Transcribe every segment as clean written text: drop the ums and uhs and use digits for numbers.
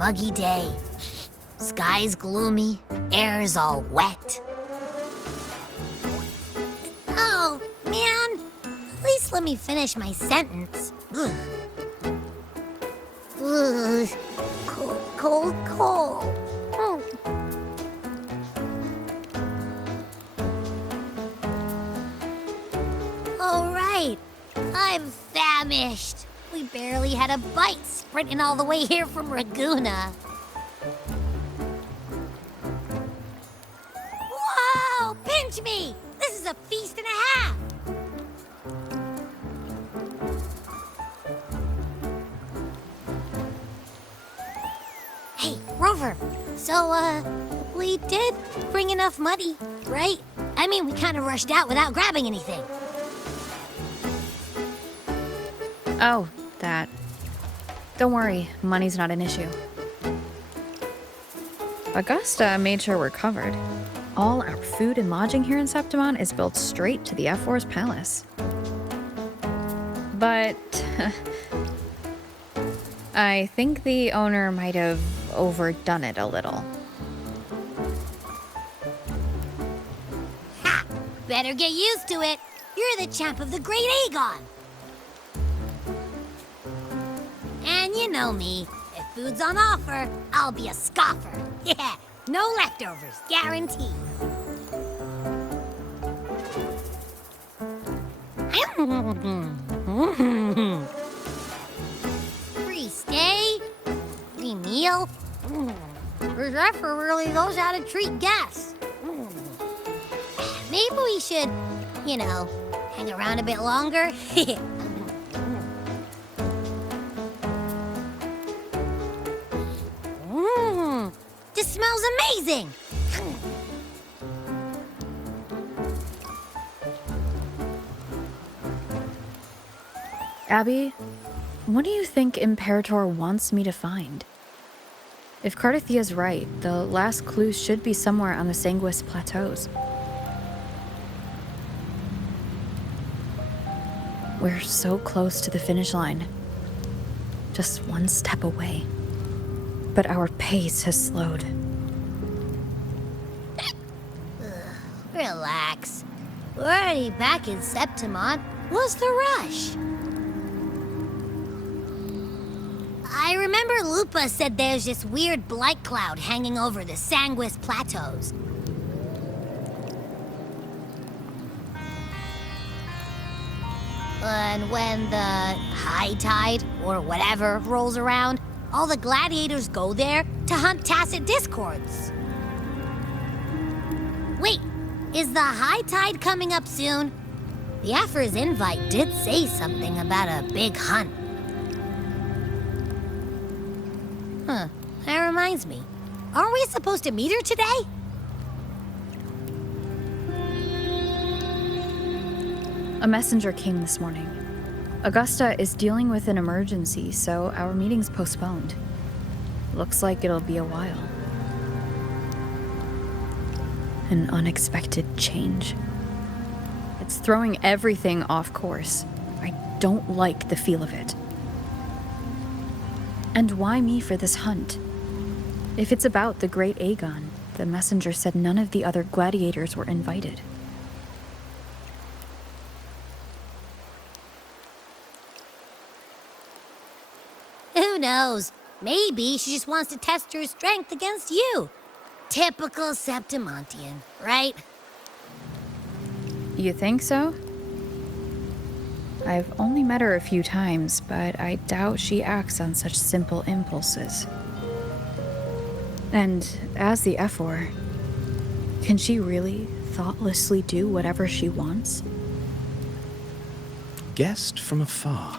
muggy day. Sky's gloomy, air's all wet. Oh, man. At least let me finish my sentence. Ugh. Ugh. Cold, cold, cold. Oh. All right. I'm famished. We barely had a bite sprinting all the way here from Raguna. Whoa! Pinch me! This is a feast and a half! Hey, Rover. So, we did bring enough money, right? I mean, we kind of rushed out without grabbing anything. Oh, that. Don't worry, money's not an issue. Augusta made sure we're covered. All our food and lodging here in Septimon is built straight to the F4's palace. But I think the owner might have overdone it a little. Ha! Better get used to it. You're the champ of the Great Aegon. And you know me. If food's on offer, I'll be a scoffer. Yeah, no leftovers, guaranteed. Free stay, free meal. This effort really knows how to treat guests. Maybe we should, hang around a bit longer. This smells amazing! Abby, what do you think Imperator wants me to find? If Cardathia's right, the last clues should be somewhere on the Sanguis Plateaus. We're so close to the finish line. Just one step away. But our pace has slowed. Relax. We're already back in Septimon. What's the rush? I remember Lupa said there's this weird blight cloud hanging over the Sanguis Plateaus. And when the high tide, or whatever, rolls around, all the gladiators go there to hunt tacit discords. Wait, is the high tide coming up soon? The Aphra's invite did say something about a big hunt. Huh, that reminds me. Aren't we supposed to meet her today? A messenger came this morning. Augusta is dealing with an emergency, so our meeting's postponed. Looks like it'll be a while. An unexpected change. It's throwing everything off course. I don't like the feel of it. And why me for this hunt? If it's about the Great Aegon, the messenger said none of the other gladiators were invited. Who knows? Maybe she just wants to test her strength against you. Typical Septimontian, right? You think so? I've only met her a few times, but I doubt she acts on such simple impulses. And as the F4, can she really thoughtlessly do whatever she wants? Guessed from afar,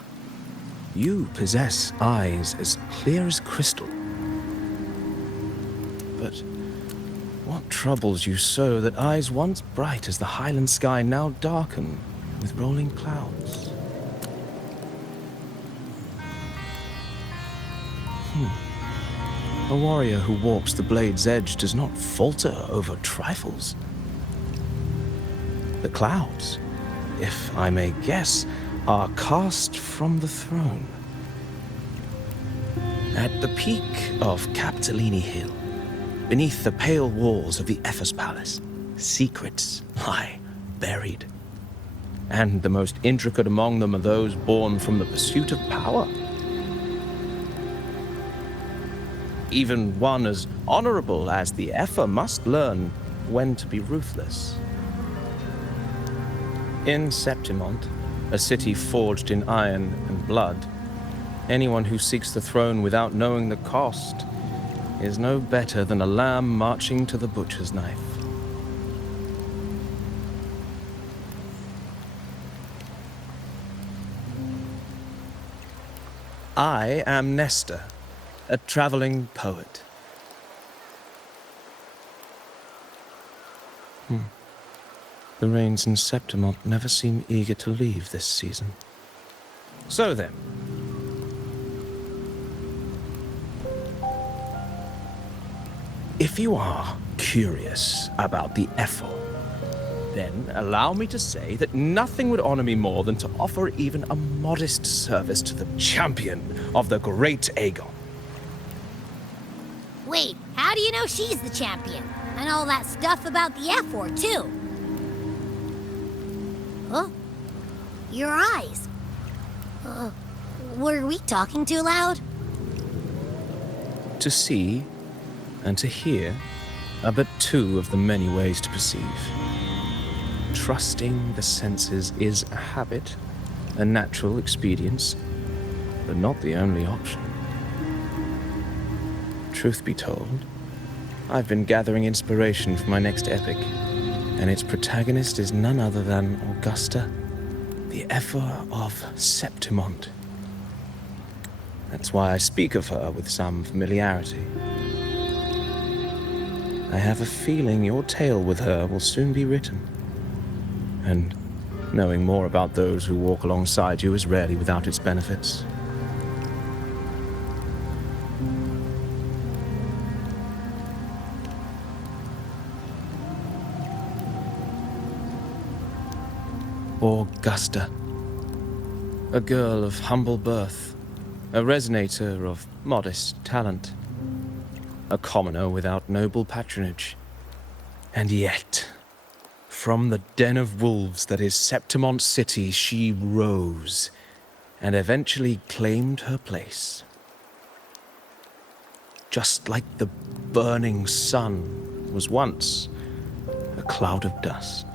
you possess eyes as clear as crystal. But what troubles you so that eyes once bright as the highland sky now darken with rolling clouds? A warrior who walks the blade's edge does not falter over trifles. The clouds, if I may guess, are cast from the throne. At the peak of Capitolini Hill, beneath the pale walls of the Ephes Palace, secrets lie buried. And the most intricate among them are those born from the pursuit of power. Even one as honorable as the Epher must learn when to be ruthless. In Septimont, a city forged in iron and blood, anyone who seeks the throne without knowing the cost is no better than a lamb marching to the butcher's knife. I am Nestor, a traveling poet. The rains in Septimont never seem eager to leave this season. So then, if you are curious about the Ethel, then allow me to say that nothing would honor me more than to offer even a modest service to the champion of the great Aegon. Wait, how do you know she's the champion? And all that stuff about the F-word, too? Huh? Your eyes. Were we talking too loud? To see and to hear are but two of the many ways to perceive. Trusting the senses is a habit, a natural expedience, but not the only option. Truth be told, I've been gathering inspiration for my next epic, and its protagonist is none other than Augusta, the Epher of Septimont. That's why I speak of her with some familiarity. I have a feeling your tale with her will soon be written. And knowing more about those who walk alongside you is rarely without its benefits. Augusta, a girl of humble birth, a resonator of modest talent, a commoner without noble patronage, and yet, from the den of wolves that is Septimont City, she rose and eventually claimed her place. Just like the burning sun was once a cloud of dust.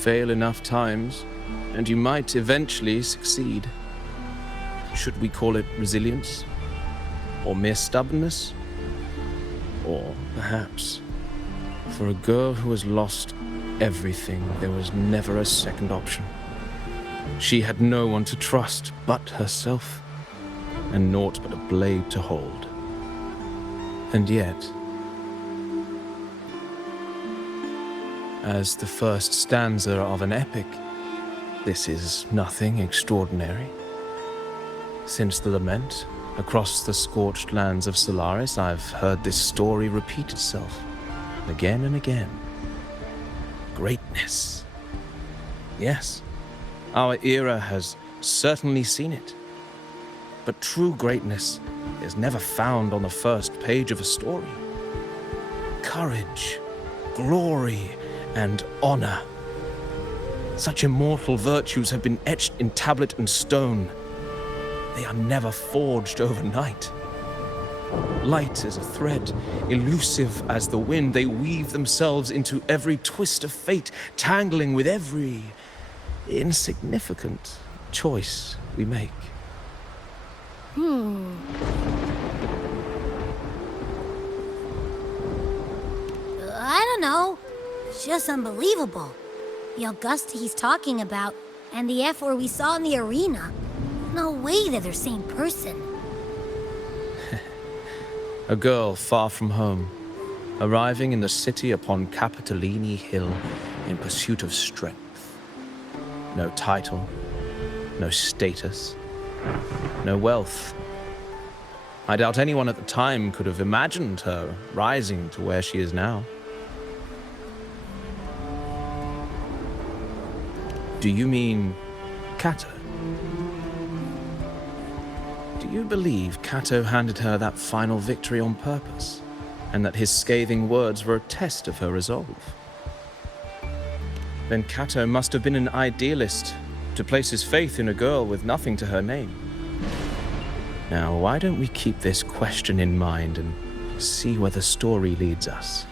Fail enough times, and you might eventually succeed. Should we call it resilience? Or mere stubbornness? Or perhaps, for a girl who has lost everything, there was never a second option. She had no one to trust but herself. and naught but a blade to hold. And yet, as the first stanza of an epic, this is nothing extraordinary. Since the lament, across the scorched lands of Solaris, I've heard this story repeat itself, again and again. Greatness. Yes, our era has certainly seen it. But true greatness is never found on the first page of a story. Courage, glory, and honor. Such immortal virtues have been etched in tablet and stone. They are never forged overnight. Light as a thread, elusive as the wind, they weave themselves into every twist of fate, tangling with every insignificant choice we make. I don't know. It's just unbelievable. The Augusta he's talking about, and the F-word we saw in the arena. No way they're the same person. A girl far from home, arriving in the city upon Capitolini Hill in pursuit of strength. No title, no status, no wealth. I doubt anyone at the time could have imagined her rising to where she is now. Do you mean Kato? Do you believe Kato handed her that final victory on purpose, and that his scathing words were a test of her resolve? Then Kato must have been an idealist to place his faith in a girl with nothing to her name. Now, why don't we keep this question in mind and see where the story leads us?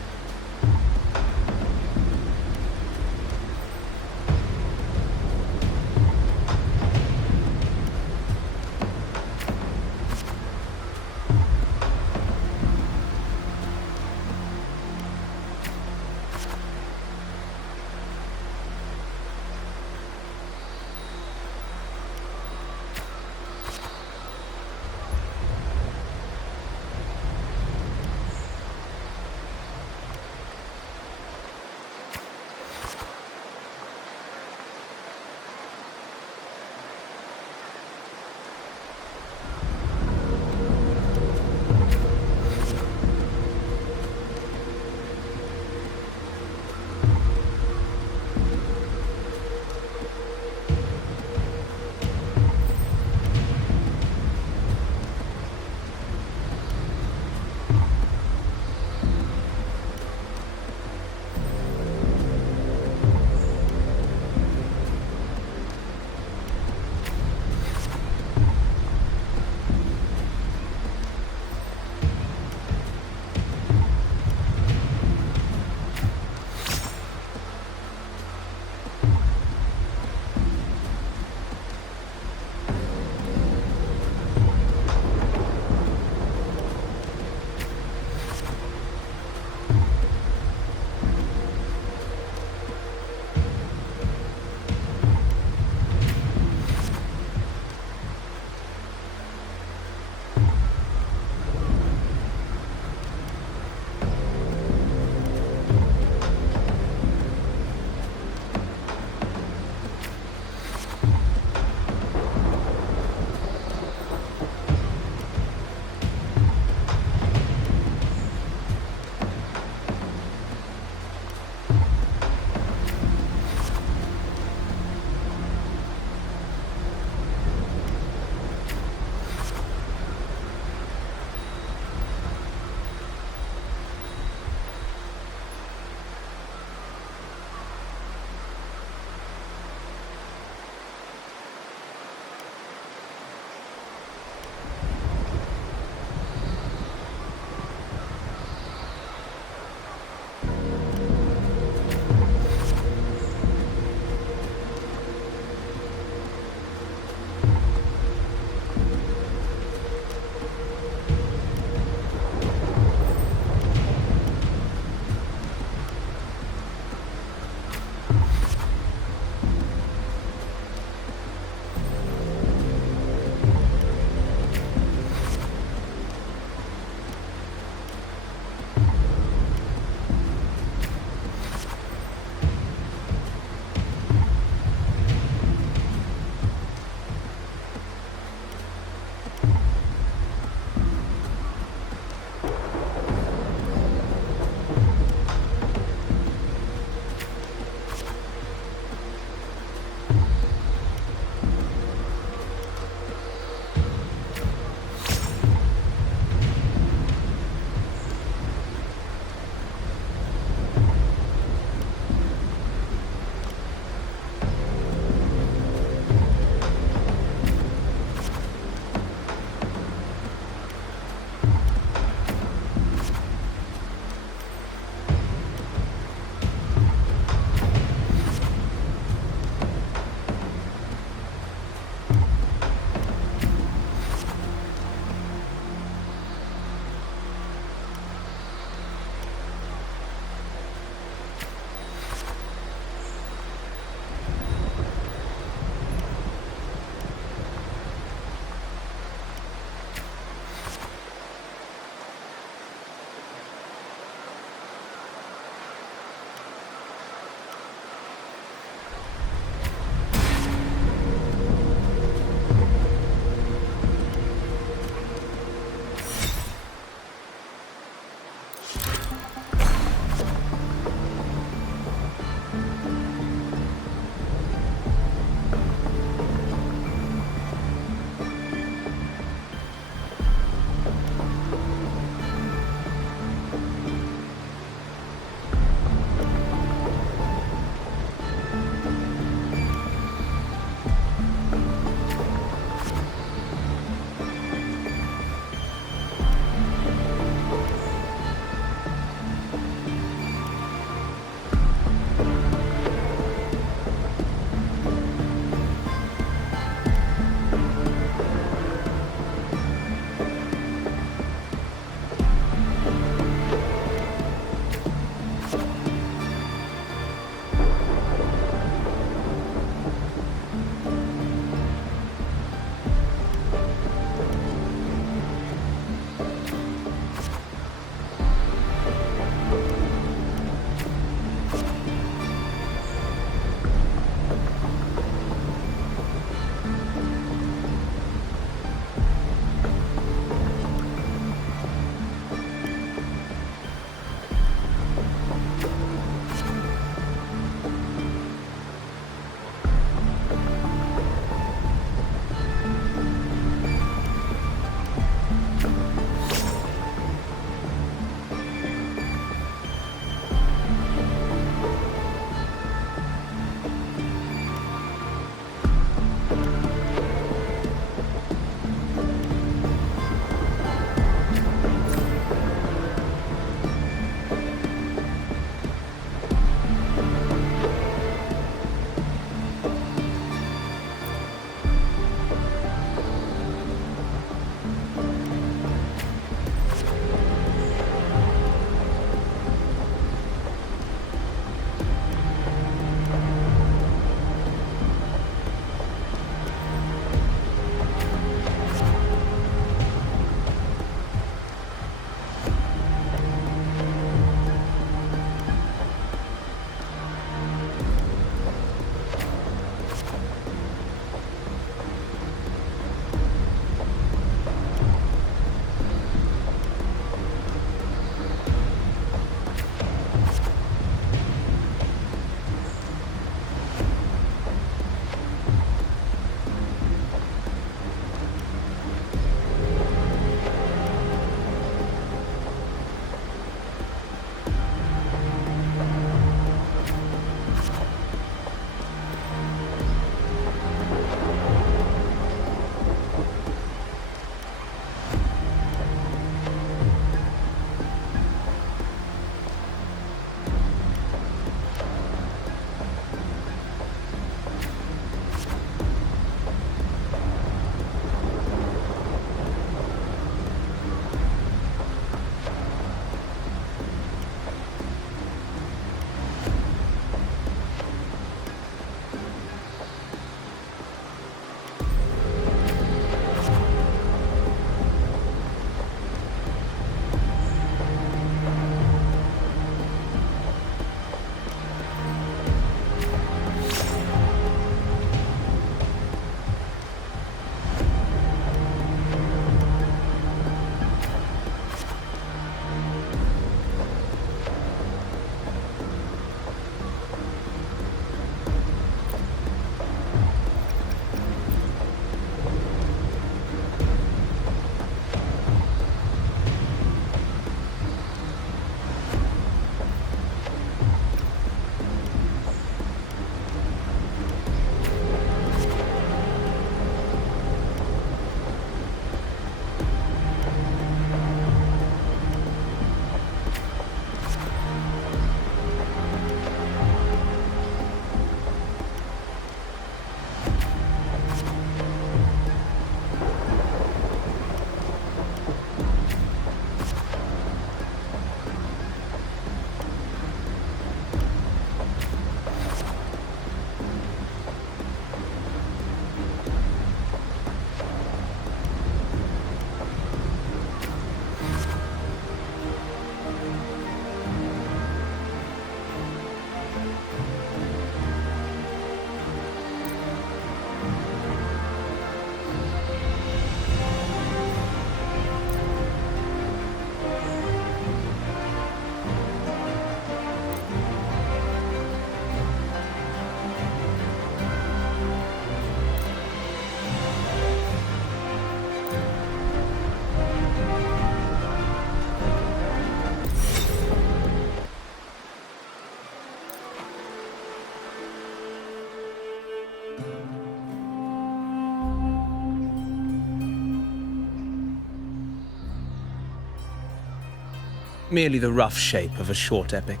merely the rough shape of a short epic.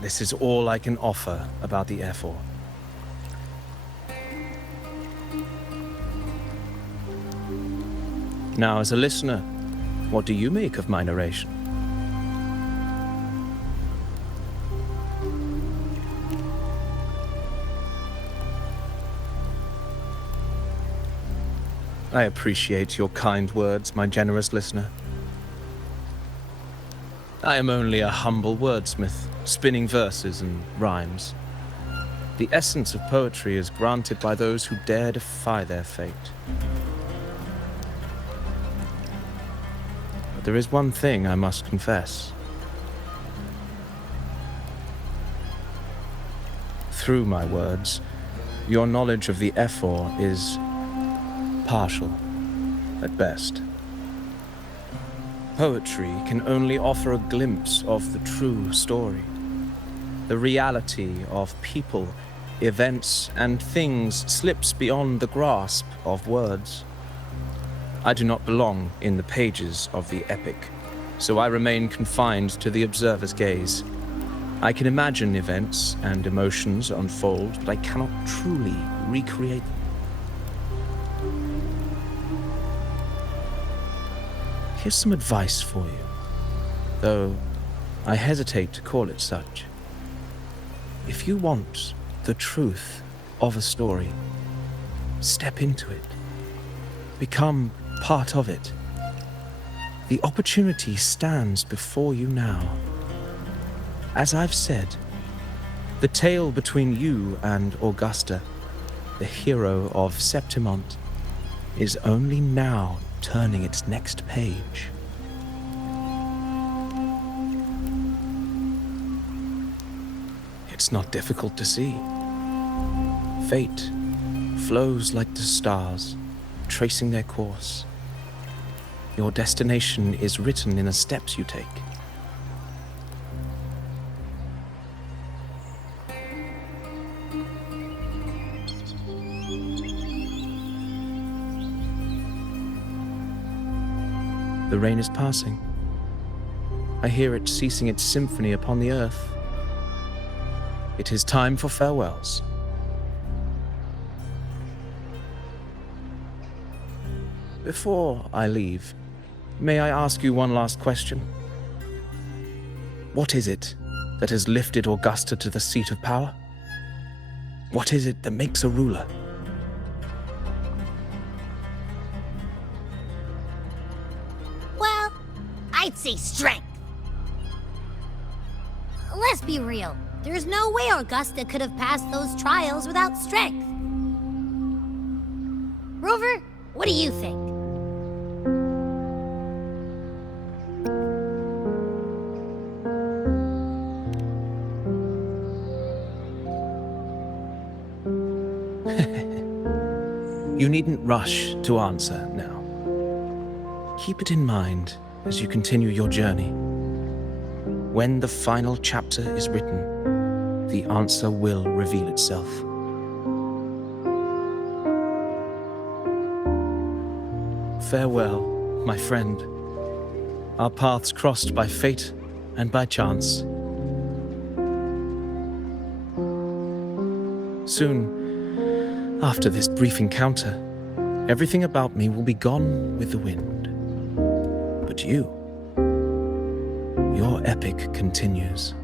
This is all I can offer about the F4. Now, as a listener, what do you make of my narration? I appreciate your kind words, my generous listener. I am only a humble wordsmith, spinning verses and rhymes. The essence of poetry is granted by those who dare defy their fate. But there is one thing I must confess. Through my words, your knowledge of the F4 is partial, at best. Poetry can only offer a glimpse of the true story, the reality of people, events, and things slips beyond the grasp of words. I do not belong in the pages of the epic, so I remain confined to the observer's gaze. I can imagine events and emotions unfold, but I cannot truly recreate them. Here's some advice for you, though I hesitate to call it such. If you want the truth of a story, step into it. Become part of it. The opportunity stands before you now. As I've said, the tale between you and Augusta, the hero of Septimont, is only now turning its next page. It's not difficult to see. Fate flows like the stars, tracing their course. Your destination is written in the steps you take. The rain is passing. I hear it ceasing its symphony upon the earth. It is time for farewells. Before I leave, may I ask you one last question? What is it that has lifted Augusta to the seat of power? What is it that makes a ruler? I'd say strength. Let's be real. There's no way Augusta could have passed those trials without strength. Rover, what do you think? You needn't rush to answer now. Keep it in mind as you continue your journey. When the final chapter is written, the answer will reveal itself. Farewell, my friend. Our paths crossed by fate and by chance. Soon, after this brief encounter, everything about me will be gone with the wind. But you, your epic continues.